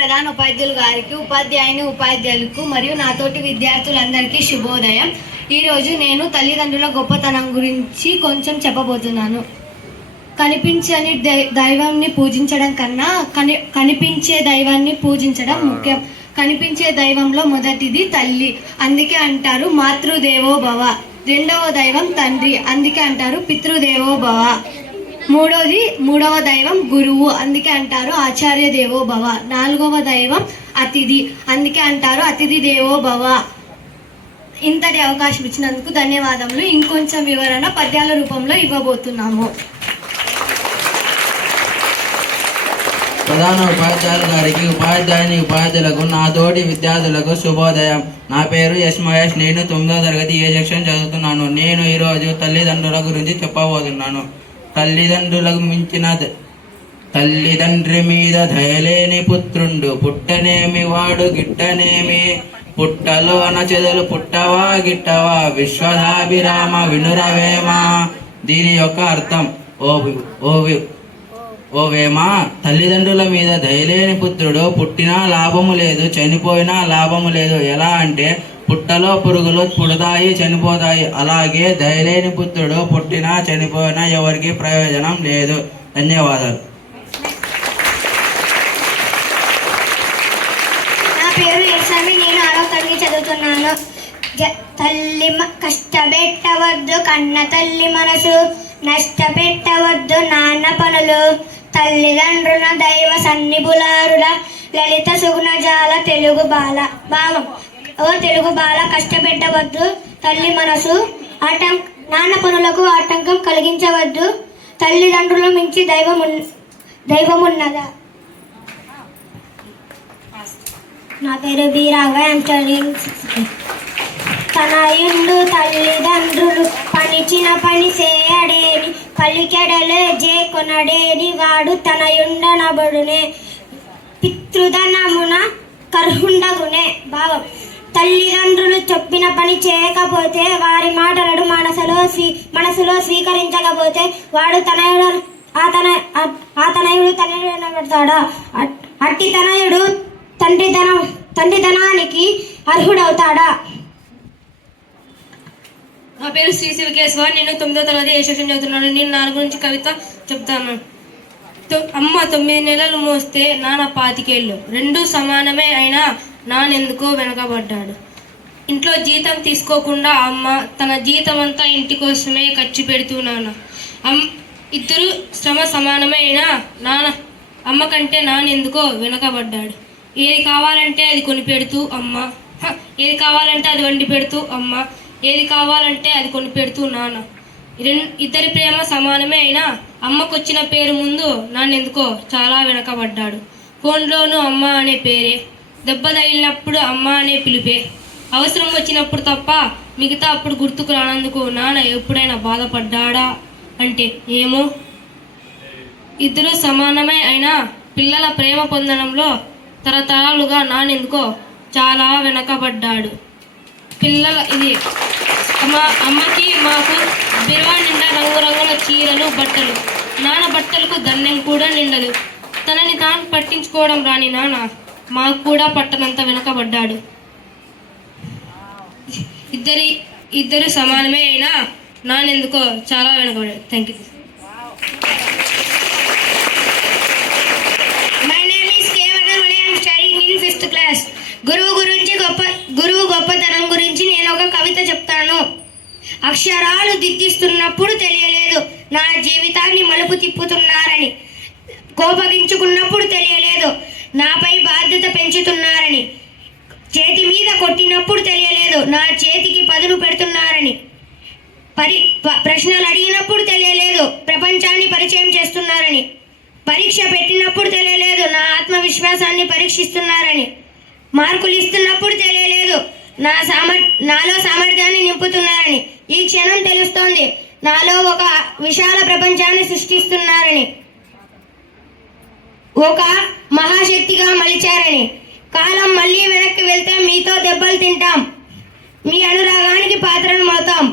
ప్రధాన ఉపాధ్యాయులు గారికి, ఉపాధ్యాయులకు మరియు నాతోటి విద్యార్థులందరికీ శుభోదయం. ఈరోజు నేను తల్లిదండ్రుల గొప్పతనం గురించి కొంచెం చెప్పబోతున్నాను. కనిపించని దైవాన్ని పూజించడం కన్నా కనిపించే దైవాన్ని పూజించడం ముఖ్యం. కనిపించే దైవంలో మొదటిది తల్లి, అందుకే అంటారు మాతృదేవో భవ. రెండవ దైవం తండ్రి, అందుకే అంటారు పితృదేవో భవ. మూడవ దైవం గురువు, అందుకే అంటారు ఆచార్య దేవో భవ. నాలుగవ దైవం అతిథి, అందుకే అంటారు అతిథి దేవో భవ. ఇంతటి అవకాశం ఇచ్చినందుకు ధన్యవాదములు. ఇంకొంచెం వివరణ పద్యాల రూపంలో ఇవ్వబోతున్నాము. ప్రధాన ఉపాధ్యాయులు గారికి, ఉపాధ్యాయులకు, నాతోటి విద్యార్థులకు శుభోదయం. నా పేరు ఎస్ మహేష్. నేను 9వ తరగతి ఏ సెక్షన్ చదువుతున్నాను. నేను ఈరోజు తల్లిదండ్రుల గురించి చెప్పబోతున్నాను. తల్లిదండ్రులకు మించిన తల్లిదండ్రి మీద దయలేని పుత్రుండు, పుట్టనేమి వాడు గిట్టనేమి, పుట్టలో అనచెదలు పుట్టవా గిట్టవా, విశ్వదాభిరామ వినురవేమా. దీని యొక్క అర్థం, ఓ వేమా, తల్లిదండ్రుల మీద దయలేని పుత్రుడు పుట్టినా లాభము లేదు, చనిపోయినా లాభము లేదు. ఎలా అంటే పుట్టలో పురుగులు పుడతాయి, చనిపోతాయి. అలాగే దయలేని పుత్రుడు పుట్టినా చనిపోయినా ఎవరికి ప్రయోజనం లేదు. ధన్యవాదాలు. నా పేరు యశమి. నేను 6వ తరగతి చదువుతున్నాను. తల్లి కష్టపెట్టవద్దు కన్న తల్లి మనసు, నష్టపెట్టవద్దు నాన్న పనులు, తల్లిదండ్రుల దైవ సన్నిపులారుల, లలిత సుగుణజాల తెలుగు బాల. భావం: తెలుగు బాల, కష్టపెట్టవద్దు తల్లి మనసు, నాన్న పనులకు ఆటంకం కలిగించవద్దు, తల్లిదండ్రుల మించి దైవమున్నదా. నా పేరు బి రాఘవ. తనయుండు తల్లిదండ్రులు పనిచిన పని చేయడేని, పలికెడలే జే కొనడేని వాడు తనయుండనబడునే, పితృధనమున కర్హుండగునే. భావం: తల్లిదండ్రులు చెప్పిన పని చేయకపోతే, వారి మాటలను మనసులో స్వీకరించకపోతే వాడు తనయుడు తనయుడనబడతాడా? అట్టి తనయుడు తండ్రిధనానికి అర్హుడవుతాడా? నా పేరు శ్రీ శివకేశవ. నేను 9వ తరగతి ఏ సెక్షన్ చదువుతున్నాను. నేను నాన్న గురించి కవిత చెప్తాను. అమ్మ 9 నెలలు మోస్తే నాన్న 25 ఏళ్ళు, రెండు సమానమే అయినా నాన్నెందుకో వెనకబడ్డాడు. ఇంట్లో జీతం తీసుకోకుండా అమ్మ తన జీతం అంతా ఇంటి కోసమే ఖర్చు పెడుతూ ఇద్దరు శ్రమ సమానమే అయినా అమ్మ కంటే నాన్నెందుకో వెనకబడ్డాడు. ఏది కావాలంటే అది కొని పెడుతూ అమ్మ, ఏది కావాలంటే అది వండి పెడుతూ అమ్మ, ఏది కావాలంటే అది కొని పెడుతూ నాన్న. ఇద్దరి ప్రేమ సమానమే అయినా అమ్మకొచ్చిన పేరు ముందు నాన్నెందుకో చాలా వెనకబడ్డాడు. ఫోన్లోనూ అమ్మ అనే పేరే, దెబ్బ తగిలినప్పుడు అమ్మ అనే పిలిపే, అవసరం వచ్చినప్పుడు తప్ప మిగతా అప్పుడు గుర్తుకు రానందుకు నాన్న ఎప్పుడైనా బాధపడ్డా అంటే ఏమో. ఇద్దరు సమానమే అయినా పిల్లల ప్రేమ పొందడంలో తరతరాలుగా నాన్నెందుకో చాలా వెనకబడ్డాడు. ఇది అమ్మకి మాకు బిరువా నిండా రంగురంగుల చీరలు బట్టలు, నాన్న బట్టలకు దండెం కూడా నిండదు. తనని తాను పట్టించుకోవడం రాని నాన్న మాకు కూడా పట్టనంత వెనకబడ్డాడు. ఇద్దరు సమానమే అయినా నాన్నెందుకో చాలా వెనకబడ్డాడు. Thank you. గురువు గొప్పతనం గురించి నేను ఒక కవిత చెప్తాను. అక్షరాలు దిద్దిస్తున్నప్పుడు తెలియలేదు నా జీవితాన్ని మలుపు తిప్పుతున్నారని, కోపగించుకున్నప్పుడు తెలియలేదు నాపై బాధ్యత పెంచుతున్నారని, చేతి మీద కొట్టినప్పుడు తెలియలేదు నా చేతికి పదును పెడుతున్నారని, ప్రశ్నలు అడిగినప్పుడు తెలియలేదు ప్రపంచాన్ని పరిచయం చేస్తున్నారని, పరీక్ష పెట్టినప్పుడు తెలియలేదు నా ఆత్మవిశ్వాసాన్ని పరీక్షిస్తున్నారని, మార్కులు ఇస్తున్నప్పుడు తెలియలేదు నాలో సామర్థ్యాన్ని నింపుతున్నారని, ఈ క్షణం తెలుస్తోంది నాలో ఒక విశాల ప్రపంచాన్ని సృష్టిస్తున్నారని, ఒక మహాశక్తిగా మలిచారని. కాలం మళ్ళీ వెనక్కి వెళ్తే మీతో దెబ్బలు తింటాం, మీ అనురాగానికి పాత్రను మోతాం.